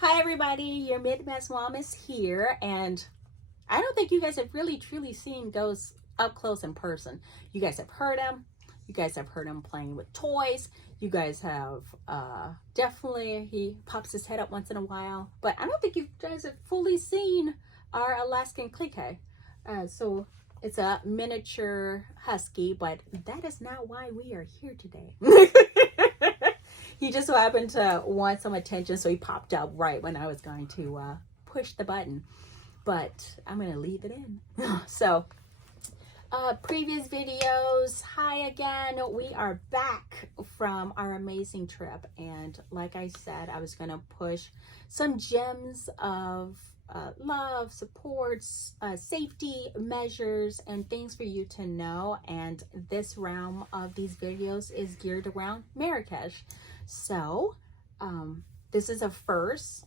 Hi everybody, your Midwest Mom is here, and I don't think you guys have really truly seen ghosts up close in person. You guys have heard them. You guys have heard him playing with toys. You guys have definitely, he pops his head up once in a while, but I don't think you guys have fully seen our Alaskan clique. So it's a miniature husky, but that is not why we are here today. He just so happened to want some attention, so he popped up right when I was going to push the button. But I'm going to leave it in. So, previous videos, hi again. We are back from our amazing trip. And like I said, I was going to push some gems of love, supports, safety measures, and things for you to know. And this realm of these videos is geared around Marrakesh. So, this is a first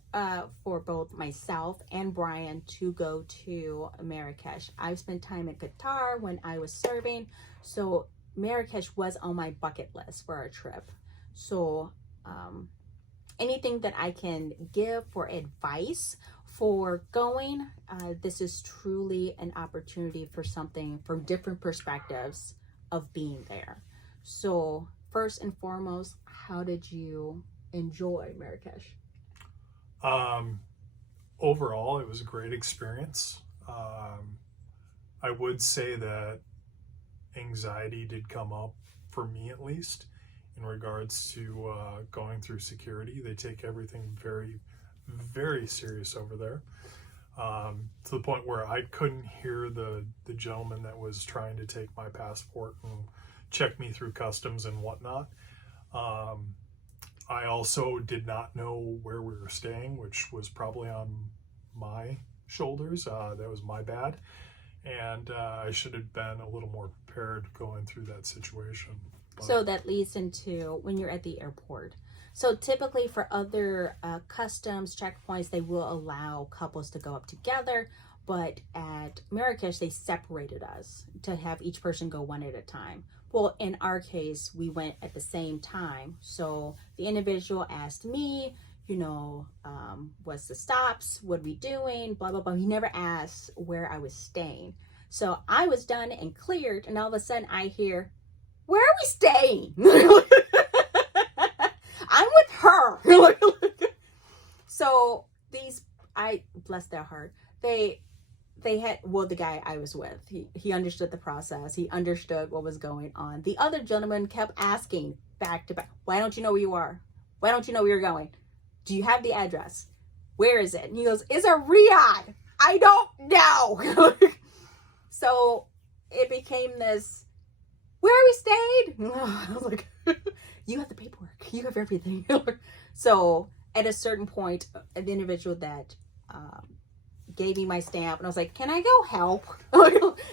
for both myself and Brian to go to Marrakesh. I've spent time in Qatar when I was serving, so Marrakesh was on my bucket list for our trip. So, anything that I can give for advice for going, this is truly an opportunity for something from different perspectives of being there. So, first and foremost, how did you enjoy Marrakesh? Overall, it was a great experience. I would say that anxiety did come up for me, at least, in regards to going through security. They take everything very, very serious over there, to the point where I couldn't hear the gentleman that was trying to take my passport and check me through customs and whatnot. I also did not know where we were staying, which was probably on my shoulders. That was my bad. And I should have been a little more prepared going through that situation. So that leads into when you're at the airport. So typically for other customs checkpoints, they will allow couples to go up together. But at Marrakesh, they separated us to have each person go one at a time. Well, in our case, we went at the same time. So the individual asked me, what's the stops? What are we doing? Blah, blah, blah. He never asked where I was staying. So I was done and cleared. And all of a sudden I hear, where are we staying? I'm with her. So I bless their heart. They had, well, the guy I was with, he understood the process. He understood what was going on. The other gentleman kept asking back to back, why don't you know where you are? Why don't you know where you're going? Do you have the address? Where is it? And he goes, it's a Riyadh. I don't know. So it became this, where we stayed? I was like, you have the paperwork. You have everything. So at a certain point, an individual that gave me my stamp, and I was like, can I go help?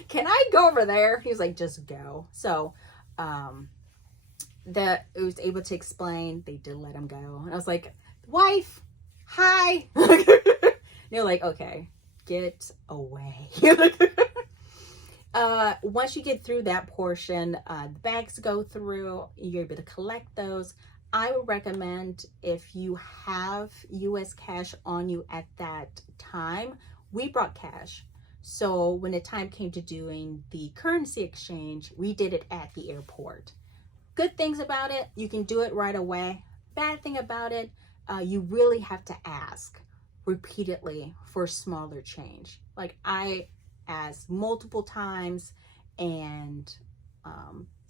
Can I go over there? He was like, just go. So that it was able to explain. They did let him go. And I was like, wife, hi. They're like, okay, get away. Once you get through that portion, the bags go through, you're able to collect those. I would recommend, if you have US cash on you at that time, we brought cash. So when the time came to doing the currency exchange, we did it at the airport. Good things about it, you can do it right away. Bad thing about it, you really have to ask repeatedly for smaller change. Like I asked multiple times, and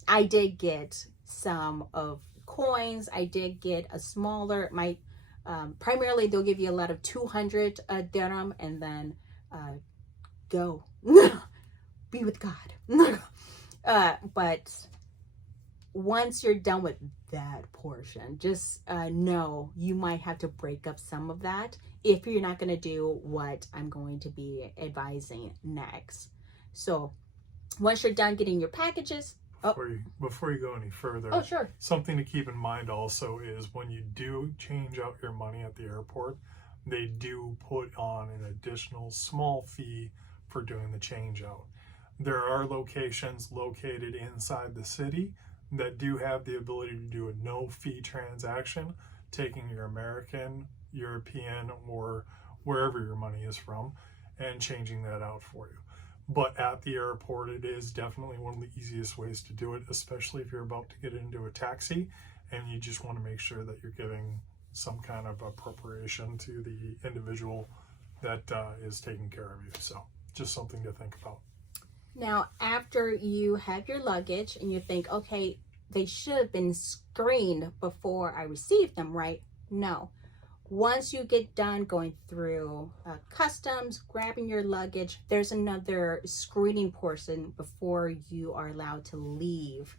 I did get some of coins. I did get a smaller, primarily they'll give you a lot of 200 dirham, and then go be with God. But once you're done with that portion, just know you might have to break up some of that if you're not going to do what I'm going to be advising next. So once you're done getting your packages, Before you go any further, oh sure, something to keep in mind also is when you do change out your money at the airport, they do put on an additional small fee for doing the change out. There are locations located inside the city that do have the ability to do a no fee transaction, taking your American European or wherever your money is from and changing that out for you. But at the airport, it is definitely one of the easiest ways to do it, especially if you're about to get into a taxi and you just want to make sure that you're giving some kind of appropriation to the individual that is taking care of you. So just something to think about. Now, after you have your luggage and you think, okay, they should have been screened before I received them, right? No. Once you get done going through customs, grabbing your luggage, there's another screening portion before you are allowed to leave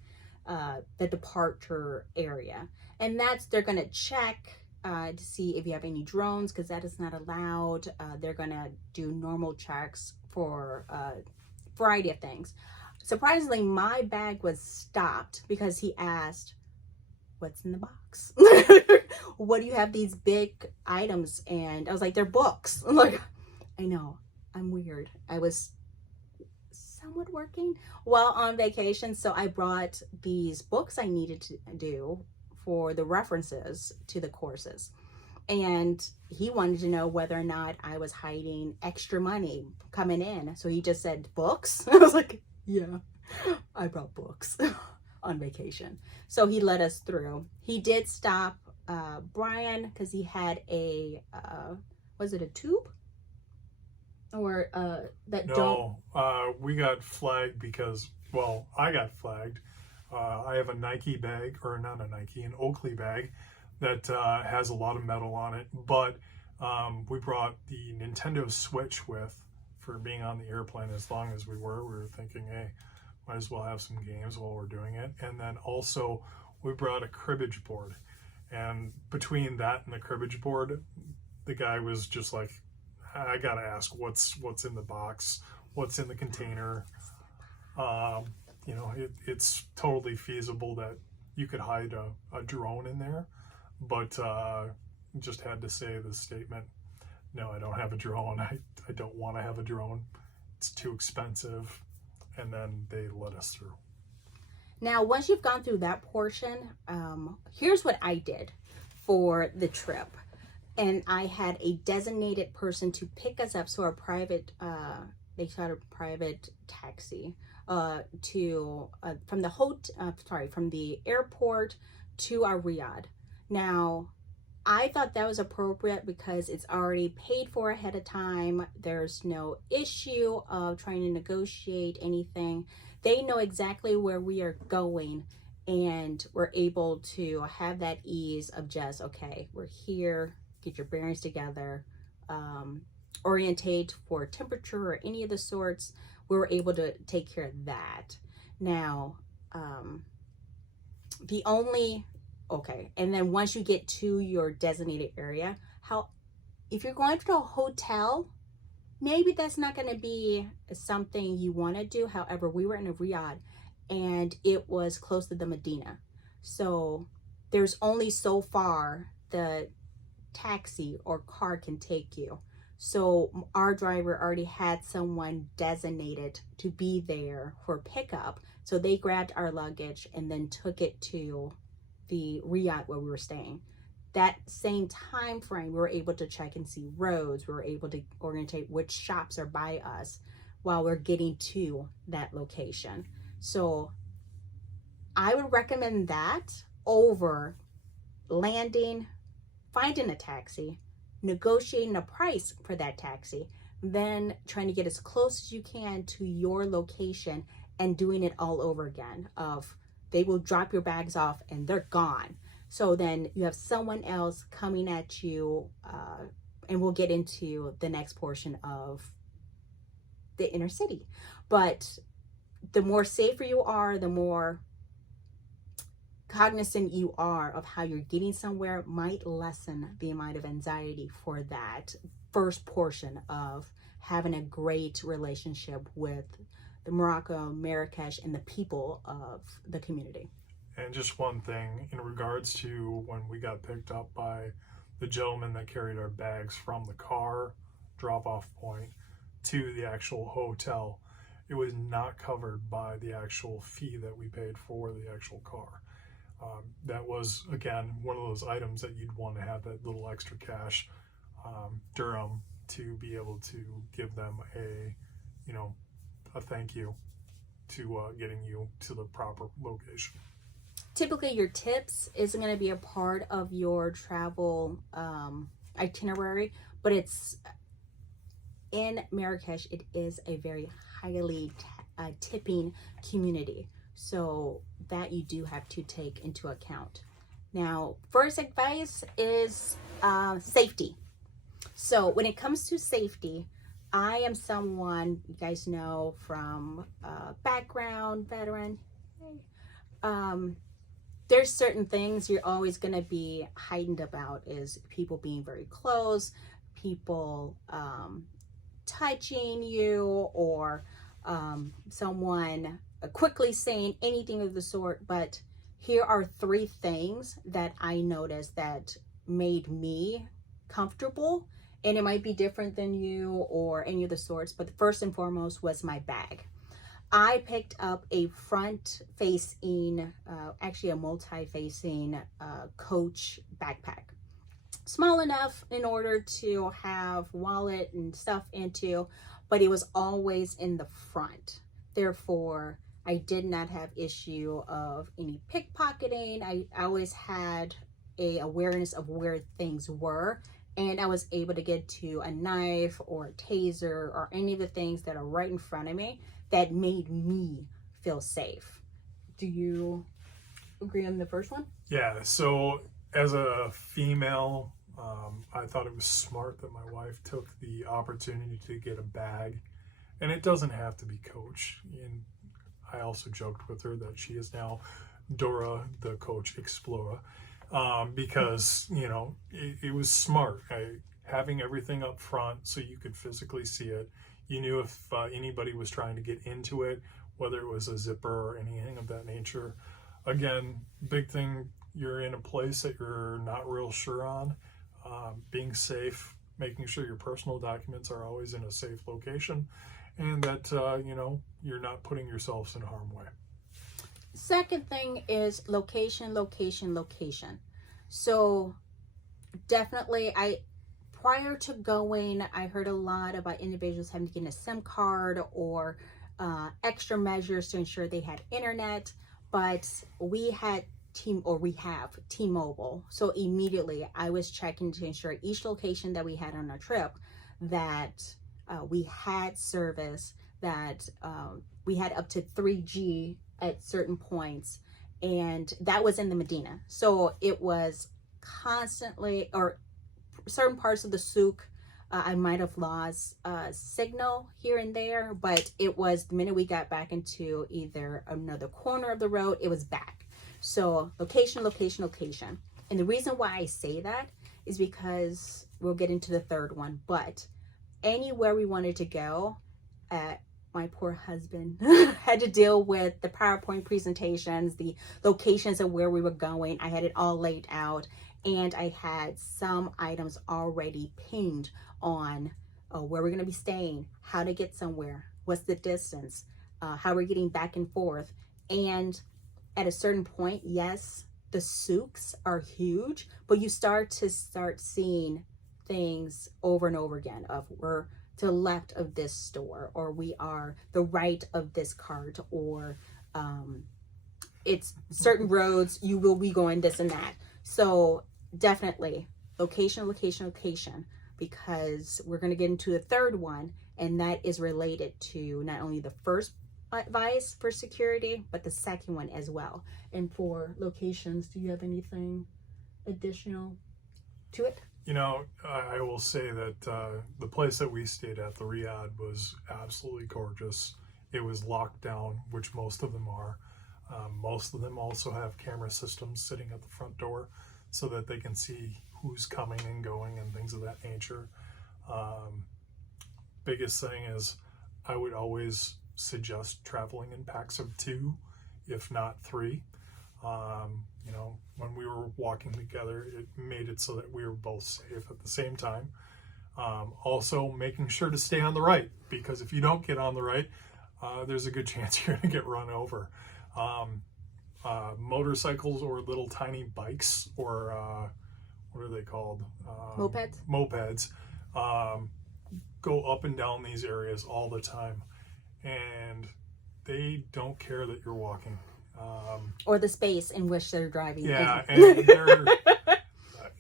the departure area. And that's, they're going to check to see if you have any drones, because that is not allowed. They're going to do normal checks for a variety of things. Surprisingly, my bag was stopped because he asked, what's in the box? What do you have these big items? And I was like, they're books. I'm like, I know, I'm weird. I was somewhat working while on vacation, so I brought these books I needed to do for the references to the courses. And he wanted to know whether or not I was hiding extra money coming in. So he just said, books? I was like, yeah, I brought books on vacation. So he let us through. He did stop Brian because he had a, was it a tube? Or that don't... No, we got flagged because, well, I got flagged. I have a Nike bag, or not a Nike, an Oakley bag that has a lot of metal on it, but we brought the Nintendo Switch with for being on the airplane. As long as we were thinking, hey, might as well have some games while we're doing it. And then also we brought a cribbage board, and between that and the cribbage board, the guy was just like, I gotta ask, what's in the box, what's in the container. You know, it's totally feasible that you could hide a drone in there, but just had to say the statement, no, I don't have a drone. I don't want to have a drone. It's too expensive. And then they let us through. Now, once you've gone through that portion, here's what I did for the trip. And I had a designated person to pick us up. So our private, they got a private taxi to from the airport to our riad. Now, I thought that was appropriate because it's already paid for ahead of time. There's no issue of trying to negotiate anything. They know exactly where we are going, and we're able to have that ease of just, okay, we're here, get your bearings together, orientate for temperature or any of the sorts. We were able to take care of that. Now, okay, and then once you get to your designated area, if you're going to a hotel, maybe that's not going to be something you want to do. However, we were in a riad and it was close to the Medina. So there's only so far the taxi or car can take you. So our driver already had someone designated to be there for pickup. So they grabbed our luggage and then took it to the riad where we were staying. That same time frame, we were able to check and see roads. We were able to orientate which shops are by us while we're getting to that location. So I would recommend that over landing, finding a taxi, negotiating a price for that taxi, then trying to get as close as you can to your location and doing it all over again. They will drop your bags off and they're gone. So then you have someone else coming at you, and we'll get into the next portion of the inner city. But the more safer you are, the more cognizant you are of how you're getting somewhere might lessen the amount of anxiety for that first portion of having a great relationship with the Morocco, Marrakesh, and the people of the community. And just one thing in regards to when we got picked up by the gentleman that carried our bags from the car drop-off point to the actual hotel, it was not covered by the actual fee that we paid for the actual car. That was, again, one of those items that you'd want to have that little extra cash dirham to be able to give them a thank you to getting you to the proper location. Typically, your tips isn't going to be a part of your travel itinerary, but it's in Marrakesh. It is a very highly tipping community, so that you do have to take into account. Now, first advice is safety. So when it comes to safety, I am someone you guys know from background veteran. There's certain things you're always going to be heightened about, is people being very close, people touching you, or someone quickly saying anything of the sort. But here are 3 things that I noticed that made me comfortable, and it might be different than you or any of the sorts, but the first and foremost was my bag. I picked up a front-facing, actually a multi-facing Coach backpack. Small enough in order to have wallet and stuff into, but it was always in the front. Therefore, I did not have issue of any pickpocketing. I always had a awareness of where things were, and I was able to get to a knife or a taser or any of the things that are right in front of me that made me feel safe. Do you agree on the first one? Yeah, so as a female, I thought it was smart that my wife took the opportunity to get a bag, and it doesn't have to be Coach. And I also joked with her that she is now Dora the Coach Explorer, because it was smart. Having everything up front so you could physically see it. You knew if anybody was trying to get into it, whether it was a zipper or anything of that nature. Again, big thing, you're in a place that you're not real sure on. Being safe, making sure your personal documents are always in a safe location, and that you're not putting yourselves in harm's way. Second thing is location, location, location. So definitely, prior to going, I heard a lot about individuals having to get a SIM card or extra measures to ensure they had internet, but we have T-Mobile. So immediately I was checking to ensure each location that we had on our trip that we had service, that we had up to 3G at certain points, and that was in the Medina. So it was constantly, or certain parts of the souk, I might have lost signal here and there, but it was the minute we got back into either another corner of the road, it was back. So location, location, location. And the reason why I say that is because we'll get into the third one, but anywhere we wanted to go, my poor husband had to deal with the PowerPoint presentations, the locations of where we were going. I had it all laid out, and I had some items already pinged on where we're going to be staying, how to get somewhere, what's the distance, how we're getting back and forth. And at a certain point, yes, the souks are huge, but you start seeing things over and over again of we're to the left of this store, or we are the right of this cart, or it's certain roads you will be going this and that. So definitely location, location, location, because we're going to get into the third one, and that is related to not only the first advice for security, but the second one as well. And for locations, do you have anything additional to it? I will say that the place that we stayed at, the Riyadh, was absolutely gorgeous. It was locked down, which most of them are. Most of them also have camera systems sitting at the front door so that they can see who's coming and going and things of that nature. Biggest thing is I would always suggest traveling in packs of 2, if not 3. When we were walking together, it made it so that we were both safe at the same time. Also making sure to stay on the right, because if you don't get on the right, there's a good chance you're going to get run over. motorcycles or little tiny bikes, or what are they called? Mopeds. Go up and down these areas all the time, and they don't care that you're walking. Or the space in which they're driving. Yeah, and they're,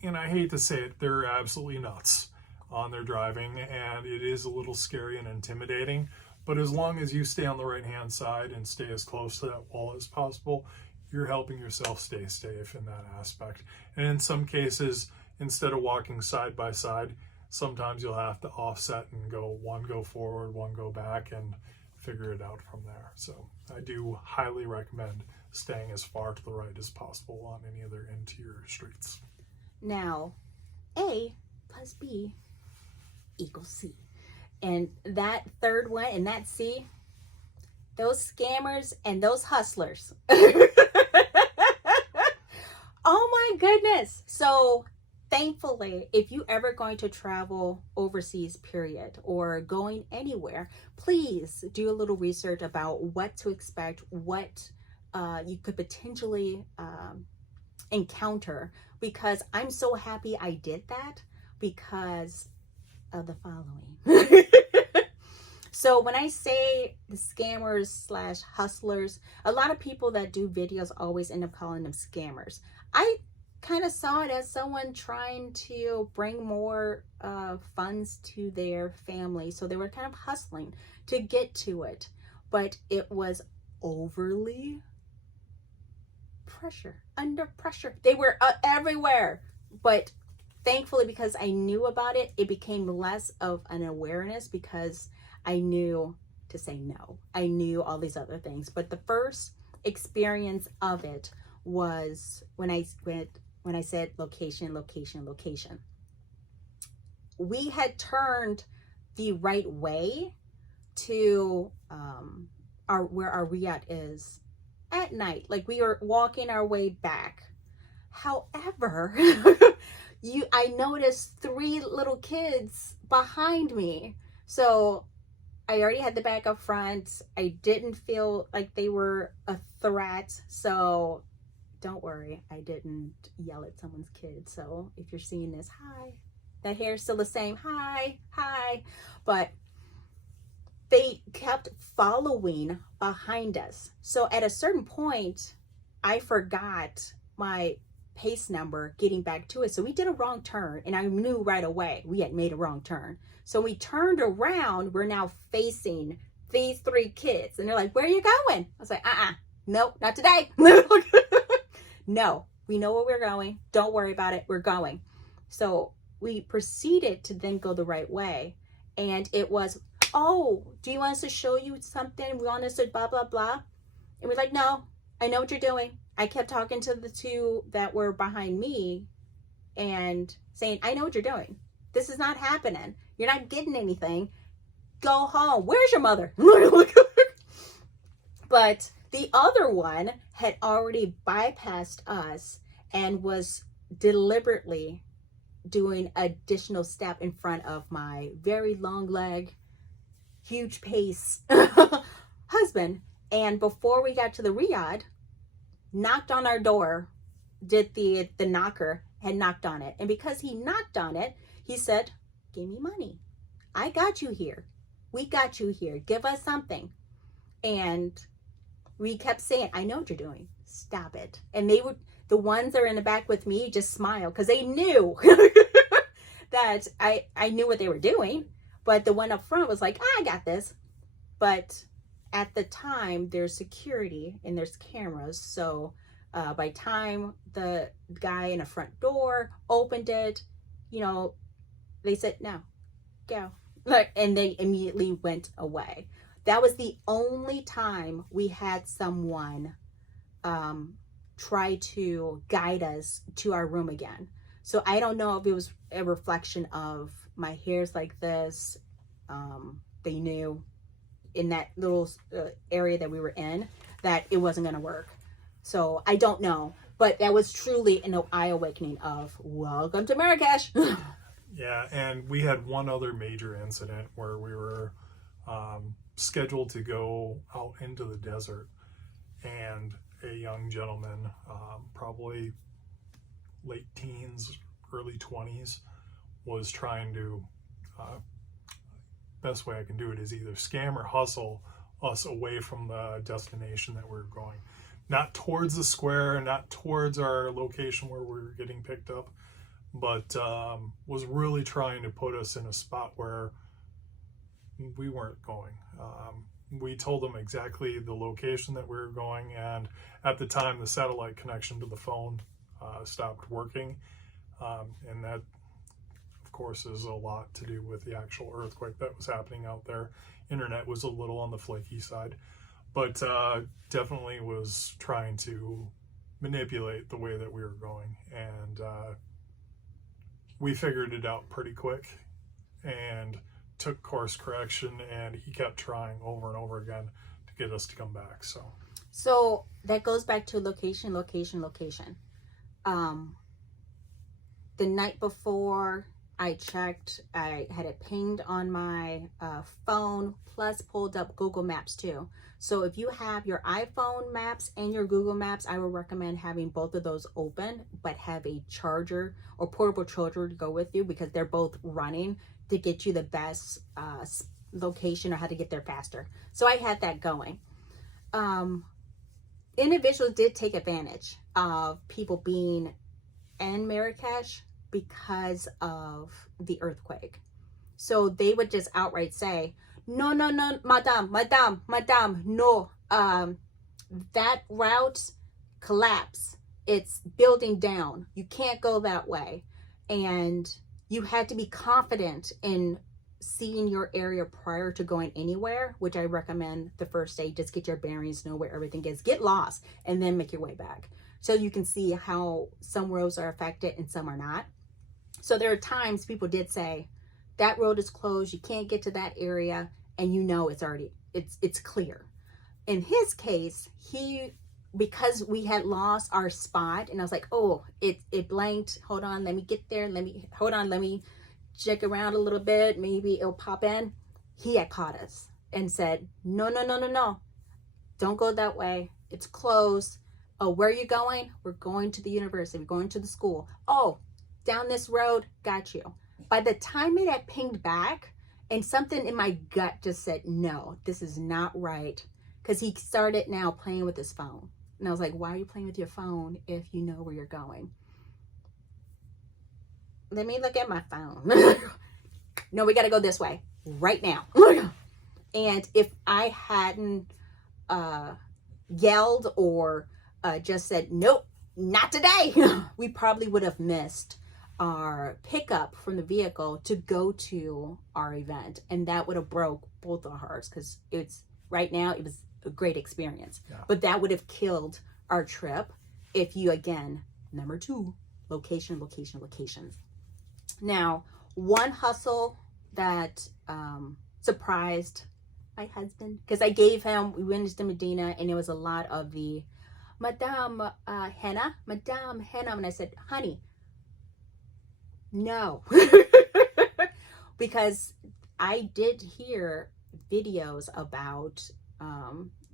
and I hate to say it, they're absolutely nuts on their driving, and it is a little scary and intimidating. But as long as you stay on the right-hand side and stay as close to that wall as possible, you're helping yourself stay safe in that aspect. And in some cases, instead of walking side by side, sometimes you'll have to offset and one go forward, one go back, and figure it out from there. So I do highly recommend staying as far to the right as possible on any of their interior streets. Now, A plus B equals C. And that third one, and that C, those scammers and those hustlers. Oh my goodness. So thankfully, if you ever going to travel overseas, period, or going anywhere, please do a little research about what to expect, what you could potentially encounter, because I'm so happy I did that because of the following. So when I say the scammers / hustlers, a lot of people that do videos always end up calling them scammers. I kind of saw it as someone trying to bring more funds to their family. So they were kind of hustling to get to it. But it was overly under pressure. They were everywhere. But thankfully, because I knew about it, it became less of an awareness because I knew to say no. I knew all these other things. But the first experience of it was when I said location. We had turned the right way to where our riad is at night. Like we were walking our way back. However, I noticed 3 little kids behind me. So I already had the back up front. I didn't feel like they were a threat. So don't worry, I didn't yell at someone's kid. So if you're seeing this, hi. That hair's still the same. Hi. But they kept following behind us. So at a certain point, I forgot my pace number getting back to it. So we did a wrong turn, and I knew right away we had made a wrong turn. So we turned around. We're now facing these 3 kids, and they're like, "Where are you going?" I was like, nope, not today. No, we know where we're going. Don't worry about it. We're going. So we proceeded to then go the right way. And it was, "Oh, do you want us to show you something? We want us to blah, blah, blah." And we're like, "No, I know what you're doing." I kept talking to the 2 that were behind me and saying, "I know what you're doing. This is not happening. You're not getting anything. Go home. Where's your mother?" But the other one had already bypassed us and was deliberately doing additional step in front of my very long leg, huge pace husband. And before we got to the riad, knocked on our door, did the knocker had knocked on it. And because he knocked on it, he said, "Give me money. I got you here. We got you here. Give us something." And we kept saying, "I know what you're doing. Stop it." And they would, the ones that are in the back with me, just smile because they knew that I knew what they were doing. But the one up front was like, "I got this." But at the time, there's security and there's cameras. So by time the guy in the front door opened it, they said, "No, go." And they immediately went away. That was the only time we had someone try to guide us to our room again. So I don't know if it was a reflection of my hair's like this. They knew in that little area that we were in that it wasn't going to work. So I don't know. But that was truly an eye-awakening of, welcome to Marrakesh. Yeah, and we had one other major incident where we were scheduled to go out into the desert, and a young gentleman, probably late teens, early 20s, was trying to, best way I can do it is either scam or hustle us away from the destination that we were going. Not towards the square, not towards our location where we were getting picked up, but was really trying to put us in a spot where we weren't going. We told them exactly the location that we were going, and at the time the satellite connection to the phone stopped working, and that of course is a lot to do with the actual earthquake that was happening out there. Internet was a little on the flaky side, but definitely was trying to manipulate the way that we were going, and we figured it out pretty quick and took course correction, and he kept trying over and over again to get us to come back. So that goes back to location. The night before I checked, I had it pinged on my phone, plus pulled up Google Maps too. So if you have your iPhone maps and your Google Maps, I would recommend having both of those open, but have a charger or portable charger to go with you, because they're both running to get you the best location or how to get there faster. So I had that going. Individuals did take advantage of people being in Marrakesh because of the earthquake. So they would just outright say, no, madam, no, that route collapsed. It's building down. You can't go that way. And you had to be confident in seeing your area prior to going anywhere, which I recommend the first day. Just get your bearings, know where everything is, get lost, and then make your way back. So you can see how some roads are affected and some are not. So there are times people did say, that road is closed, you can't get to that area, and you know it's already, it's clear. In his case, because we had lost our spot, and I was like, oh, it blanked, hold on, let me get there, let me check around a little bit, maybe it'll pop in. He had caught us and said, no, don't go that way, it's closed. Oh, where are you going? We're going to the university, we're going to the school. Oh, down this road, got you. By the time it had pinged back, and something in my gut just said, no, this is not right, because he started now playing with his phone. And I was like, why are you playing with your phone if you know where you're going? Let me look at my phone. No, we got to go this way right now. And if I hadn't yelled or just said, nope, not today, we probably would have missed our pickup from the vehicle to go to our event. And that would have broke both our hearts, because right now it was a great experience. Yeah. But that would have killed our trip if you, again, number 2, locations. Now, one hustle that surprised my husband, because I gave him, we went to Medina, and it was a lot of the Madame Henna, and I said, honey, no. Because I did hear videos about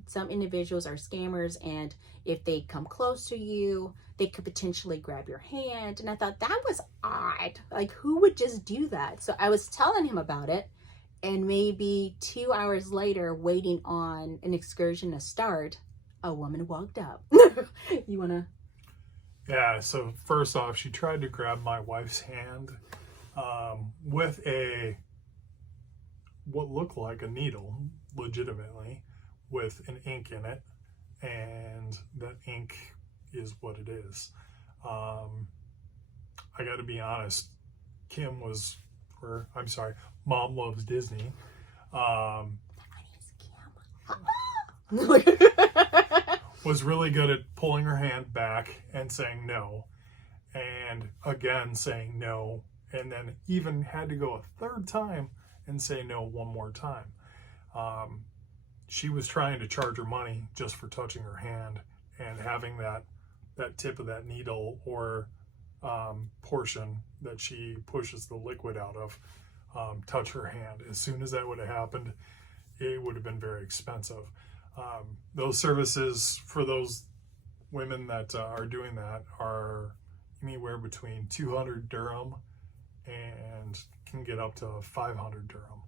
some individuals are scammers, and if they come close to you, they could potentially grab your hand. And I thought that was odd. Like, who would just do that? So I was telling him about it, and maybe 2 hours later, waiting on an excursion to start, a woman walked up. You want to? Yeah, so first off, she tried to grab my wife's hand with what looked like a needle, legitimately, with an ink in it, and that ink is what it is. I got to be honest, Mom Loves Disney. Was really good at pulling her hand back and saying no, and again saying no, and then even had to go a third time and say no one more time. She was trying to charge her money just for touching her hand and having that tip of that needle or portion that she pushes the liquid out of touch her hand. As soon as that would have happened, it would have been very expensive. Those services, for those women that are doing that are anywhere between 200 dirham and can get up to 500 dirham.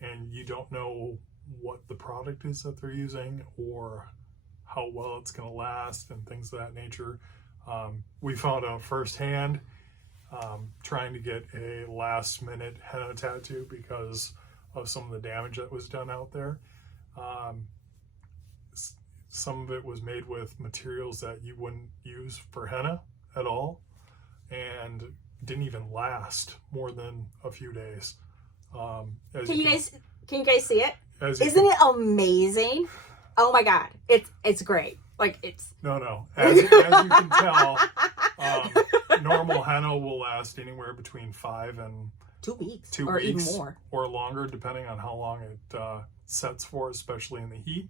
And you don't know what the product is that they're using or how well it's going to last and things of that nature. We found out firsthand trying to get a last minute henna tattoo because of some of the damage that was done out there. Some of it was made with materials that you wouldn't use for henna at all and didn't even last more than a few days. Can you guys see it? Isn't it amazing? Oh my God, it's great. Like it's no. As you can tell, normal henna will last anywhere between 5 and 2 weeks, 2 or weeks, even more, or longer, depending on how long it sets for, especially in the heat.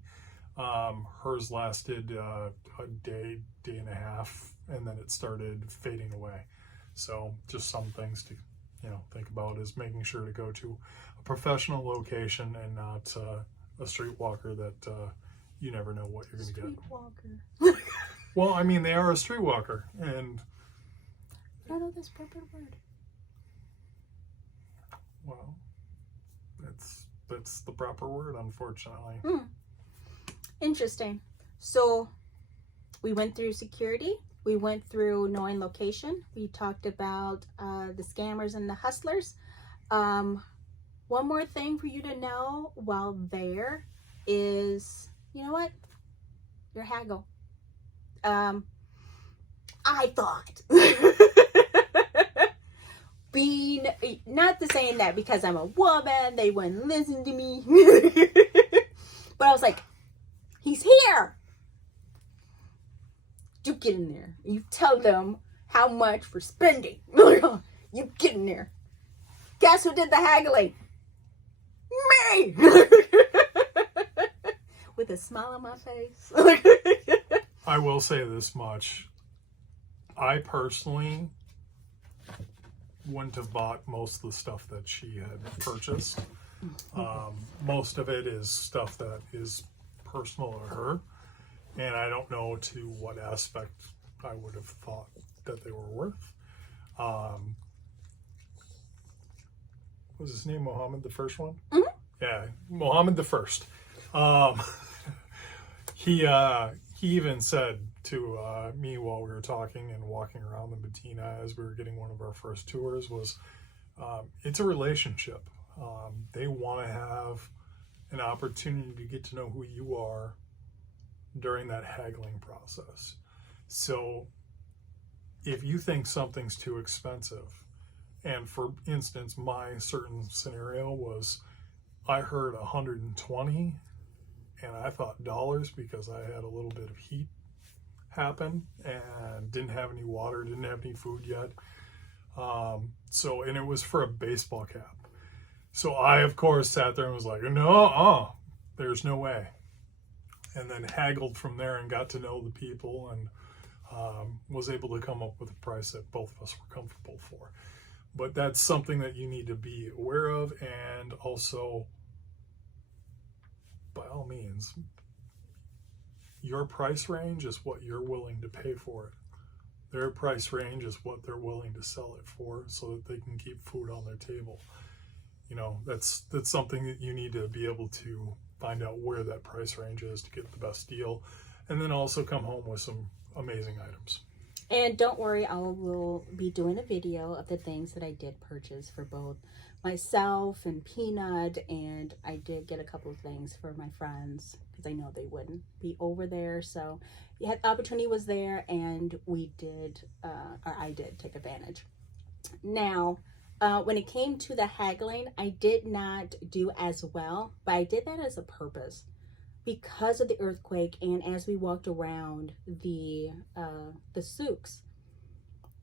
Hers lasted a day and a half, and then it started fading away. So just some things to think about is making sure to go to a professional location and not a streetwalker that you never know what you're going to get. Streetwalker. Well, I mean, they are a streetwalker, and I don't know this proper word. Well, that's the proper word, unfortunately. Interesting. So we went through security. We went through knowing location. We talked about the scammers and the hustlers. One more thing for you to know while there is, you know what? Your haggle. I thought being not the saying that because I'm a woman they wouldn't listen to me, but I was like, he's here. You get in there. You tell them how much for spending. You get in there. Guess who did the haggling? Me. With a smile on my face. I will say this much. I personally wouldn't have bought most of the stuff that she had purchased. Most of it is stuff that is personal to her, and I don't know to what aspect I would have thought that they were worth. Was his name Mohammed, the first one? Mm-hmm. Yeah, Mohammed the first. He even said to me while we were talking and walking around the Medina as we were getting one of our first tours was, it's a relationship. They want to have an opportunity to get to know who you are during that haggling process. So if you think something's too expensive, and for instance, my certain scenario was I heard 120 and I thought dollars because I had a little bit of heat happen and didn't have any water, didn't have any food yet. And it was for a baseball cap. So I, of course, sat there and was like, no, there's no way. And then haggled from there and got to know the people and was able to come up with a price that both of us were comfortable for. But that's something that you need to be aware of, and also, by all means, your price range is what you're willing to pay for it. Their price range is what they're willing to sell it for so that they can keep food on their table. That's something that you need to be able to find out where that price range is to get the best deal, and then also come home with some amazing items. And don't worry, I will be doing a video of the things that I did purchase for both myself and Peanut, and I did get a couple of things for my friends because I know they wouldn't be over there. So yeah, the opportunity was there, and we did, or I did take advantage. Now, when it came to the haggling, I did not do as well, but I did that as a purpose. Because of the earthquake, and as we walked around the souks,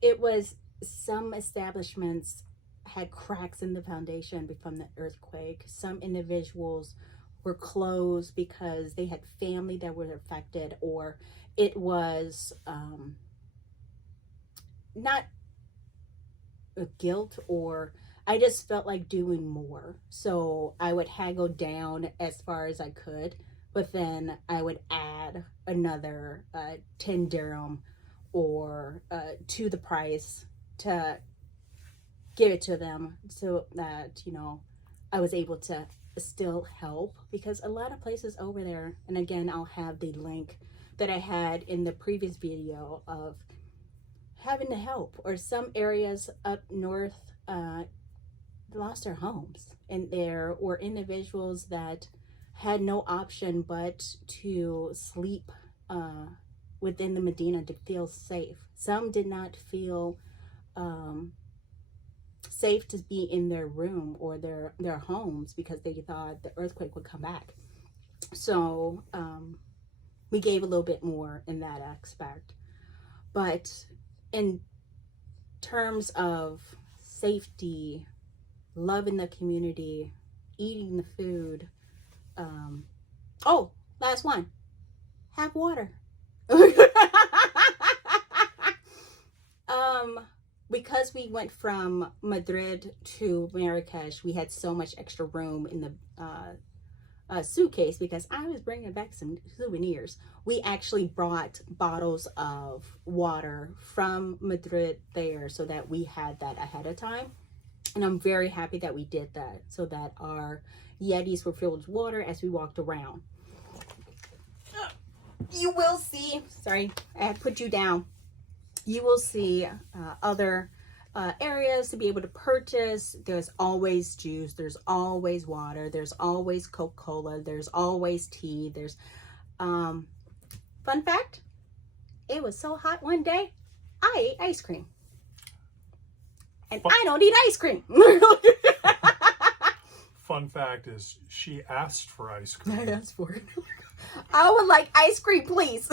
it was some establishments had cracks in the foundation from the earthquake. Some individuals were closed because they had family that were affected, or it was not a guilt, or I just felt like doing more. So I would haggle down as far as I could but then I would add another 10 dirham or to the price to give it to them, so that, you know, I was able to still help, because a lot of places over there, and again, I'll have the link that I had in the previous video of having to help, or some areas up north lost their homes, and there were individuals that had no option but to sleep within the Medina to feel safe. Some did not feel safe to be in their room or their homes because they thought the earthquake would come back. So we gave a little bit more in that aspect. But in terms of safety, loving the community, eating the food, oh, last one, have water. Because we went from Madrid to Marrakesh, we had so much extra room in the suitcase, because I was bringing back some souvenirs. We actually brought bottles of water from Madrid there, so that we had that ahead of time. And I'm very happy that we did that, so that our Yetis were filled with water as we walked around. You will see, sorry, I had put you down. You will see other areas to be able to purchase. There's always juice, there's always water, there's always Coca-Cola, there's always tea. There's fun fact, it was so hot one day, I ate ice cream. And I don't eat ice cream. Fun fact is, she asked for ice cream. I asked for it. I would like ice cream, please.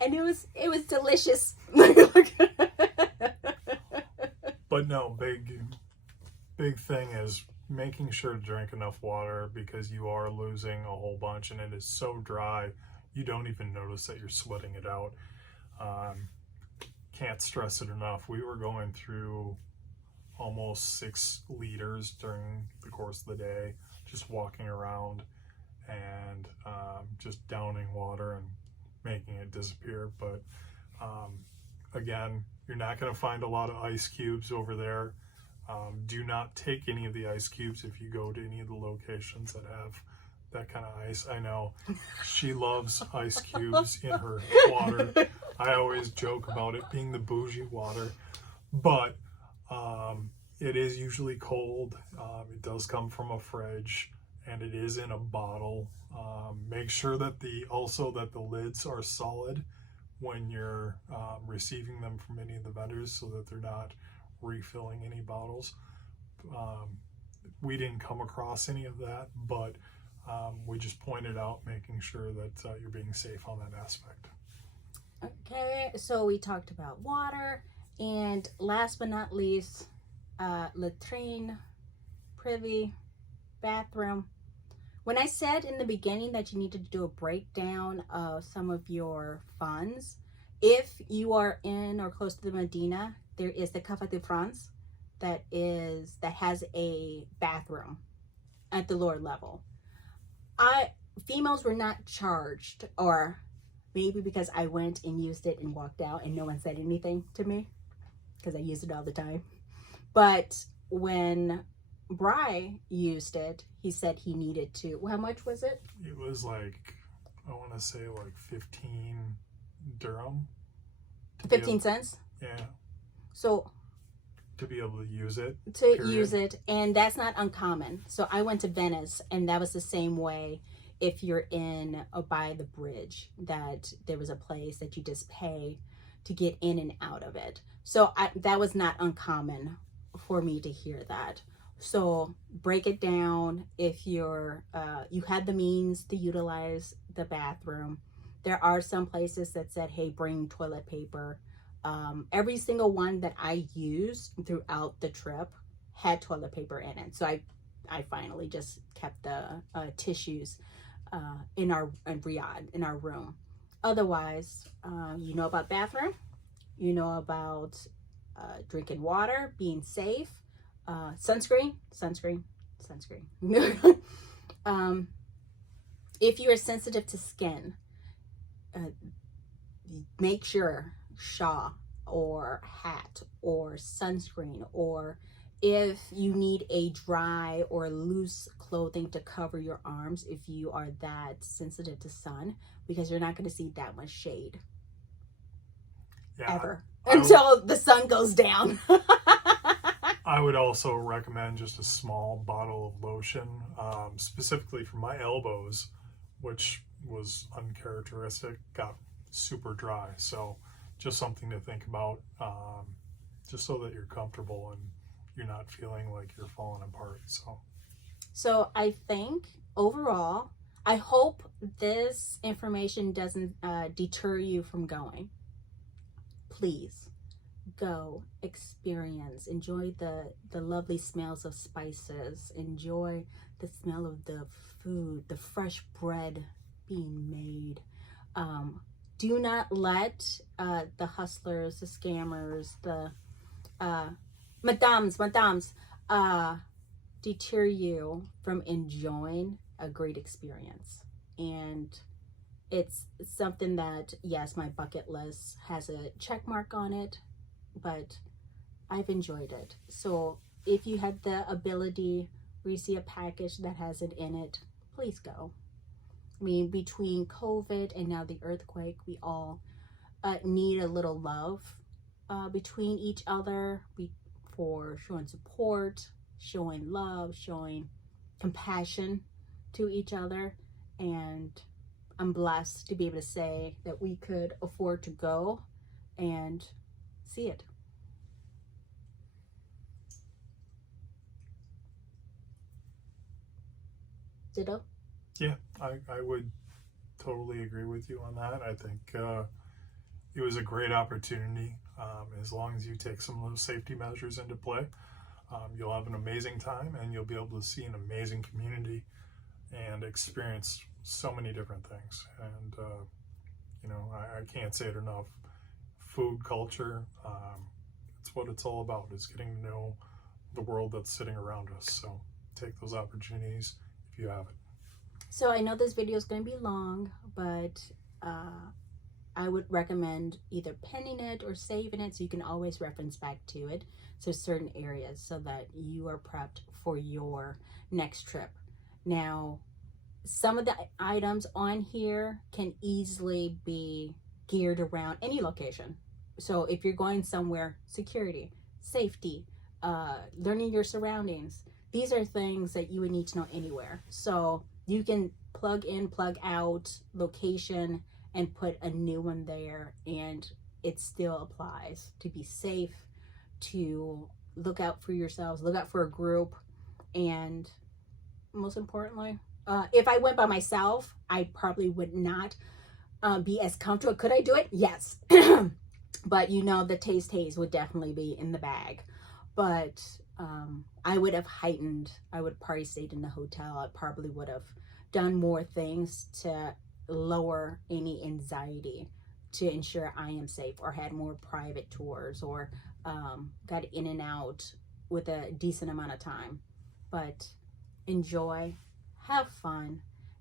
And it was delicious. But no, big thing is making sure to drink enough water, because you are losing a whole bunch, and it is so dry you don't even notice that you're sweating it out. Can't stress it enough. We were going through almost 6 liters during the course of the day, just walking around and just downing water and making it disappear. But again, you're not going to find a lot of ice cubes over there. Do not take any of the ice cubes if you go to any of the locations that have that kind of ice. I know she loves ice cubes in her water. I always joke about it being the bougie water, but it is usually cold. It does come from a fridge, and it is in a bottle. Make sure that the lids are solid when you're receiving them from any of the vendors, so that they're not refilling any bottles. We didn't come across any of that, but we just pointed out, making sure that you're being safe on that aspect. Okay, so we talked about water, and last but not least, latrine, privy, bathroom. When I said in the beginning that you needed to do a breakdown of some of your funds, if you are in or close to the Medina, there is the Café de France that has a bathroom at the lower level. Females were not charged, or maybe because I went and used it and walked out and no one said anything to me, because I use it all the time. But when Bry used it, he said he needed to, how much was it? It was like, I want to say like 15 dirham. 15 cents? Yeah. So to be able to use it. Use it, and that's not uncommon. So I went to Venice, and that was the same way. If you're in or by the bridge, that there was a place that you just pay to get in and out of it. So that was not uncommon for me to hear that. So break it down. If you're you had the means to utilize the bathroom, there are some places that said, hey, bring toilet paper. Every single one that I used throughout the trip had toilet paper in it. So I finally just kept the tissues in Riyadh, in our room. Otherwise, you know about bathroom, you know about drinking water, being safe, sunscreen. if you're sensitive to skin, make sure shawl or hat or sunscreen, or if you need a dry or loose clothing to cover your arms if you are that sensitive to sun, because you're not going to see that much shade ever until the sun goes down. I would also recommend just a small bottle of lotion, specifically for my elbows, which was uncharacteristic, got super dry. So just something to think about, just so that you're comfortable and you're not feeling like you're falling apart. So I think overall, I hope this information doesn't deter you from going. Please go, experience, enjoy the lovely smells of spices, enjoy the smell of the food, the fresh bread being made. Do not let the hustlers, the scammers, the madams deter you from enjoying a great experience. And it's something that, yes, my bucket list has a check mark on it, but I've enjoyed it. So if you had the ability, or you see a package that has it in it, please go. I mean, between COVID and now the earthquake, we all need a little love between each other for showing support, showing love, showing compassion to each other. And I'm blessed to be able to say that we could afford to go and see it. Ditto? Yeah, I would totally agree with you on that. I think it was a great opportunity. As long as you take some of those safety measures into play, you'll have an amazing time, and you'll be able to see an amazing community and experience so many different things. And I can't say it enough. Food culture, it's what it's all about, is getting to know the world that's sitting around us. So take those opportunities if you have it. So I know this video is going to be long, but I would recommend either penning it or saving it so you can always reference back to it. So certain areas, so that you are prepped for your next trip. Now, some of the items on here can easily be geared around any location. So if you're going somewhere, security, safety, learning your surroundings, these are things that you would need to know anywhere. So you can plug in, plug out location and put a new one there, and it still applies to be safe, to look out for yourselves, look out for a group, and most importantly, if I went by myself, I probably would not be as comfortable. Could I do it? Yes. But the taste haze would definitely be in the bag. But I would have heightened. I would probably stayed in the hotel. I probably would have done more things to lower any anxiety to ensure I am safe, or had more private tours, or got in and out with a decent amount of time. But enjoy, have fun,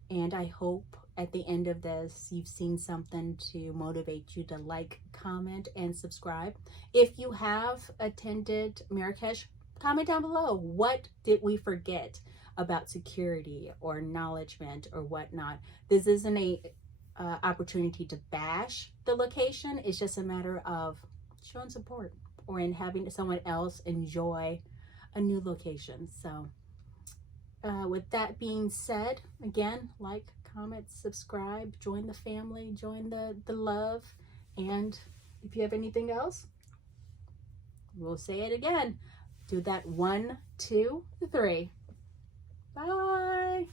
and I hope at the end of this you've seen something to motivate you to like, comment, and subscribe. If you have attended Marrakesh, comment down below. What did we forget about security or acknowledgement or whatnot? This isn't a opportunity to bash the location. It's just a matter of showing support, or in having someone else enjoy a new location. So with that being said, again, like, comment, subscribe, join the family, join the love. And if you have anything else, we'll say it again. Do that 1, 2, 3. Bye.